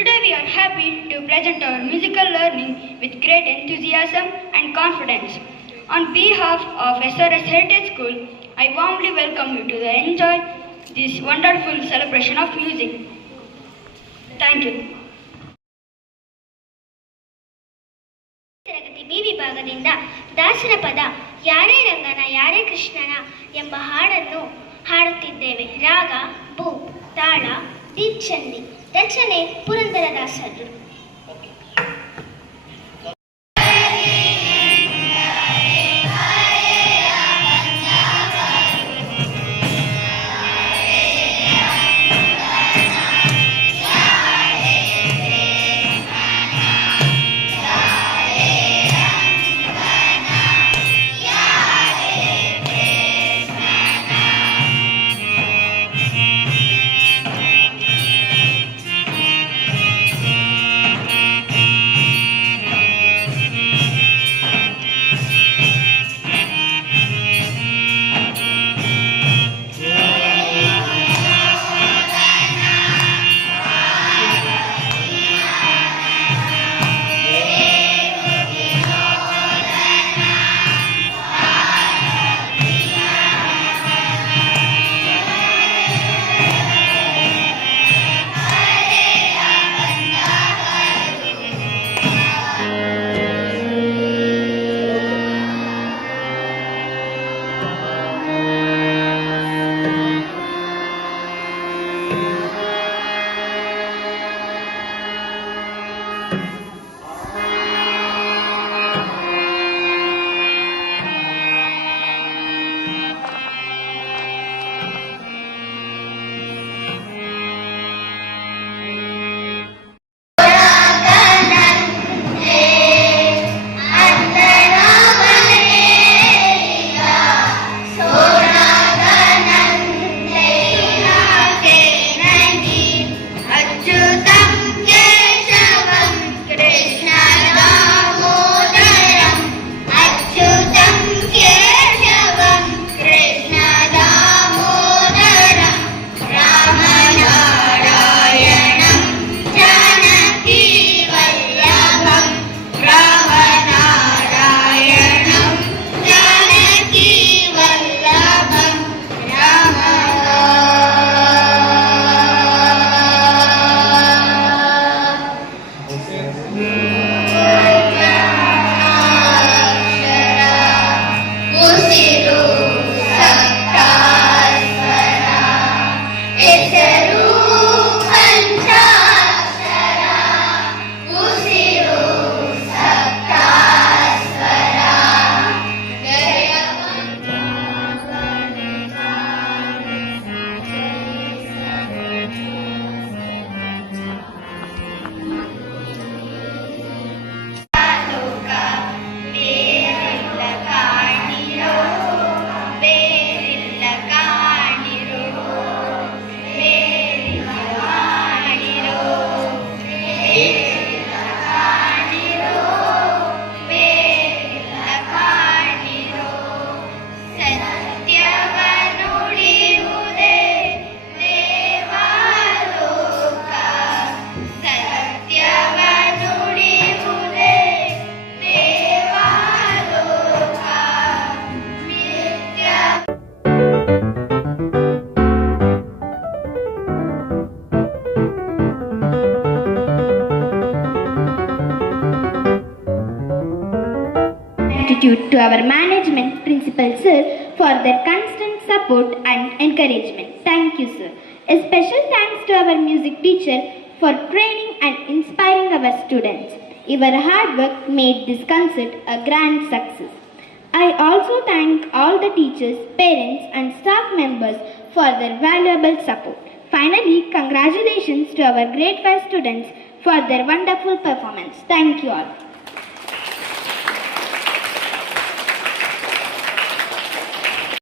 Today we are happy to present our musical learning with great enthusiasm and confidence. On behalf of SRS Heritage School, I warmly welcome you to enjoy this wonderful celebration of music. Thank you. ತರಗತಿ ಬಿ ವಿಭಾಗದಿಂದ ದಾಸರ ಪದ ಯಾರೇ ರಂಗನ ಯಾರೇ ಕೃಷ್ಣನ ಎಂಬ ಹಾಡನ್ನು ಹಾಡುತ್ತಿದ್ದೇವೆ. ರಾಗ ಭೂ, ತಾಳ ದಿಚ್ಚಂದಿ, ರಚನೆ ಪುರಂದರದಾಸರು. To our management, principal sir, for their constant support and encouragement. Thank you, sir. A special thanks to our music teacher for training and inspiring our students. Your hard work made this concert a grand success. I also thank all the teachers, parents and staff members for their valuable support. Finally, congratulations to our grade 5 students for their wonderful performance. Thank you all.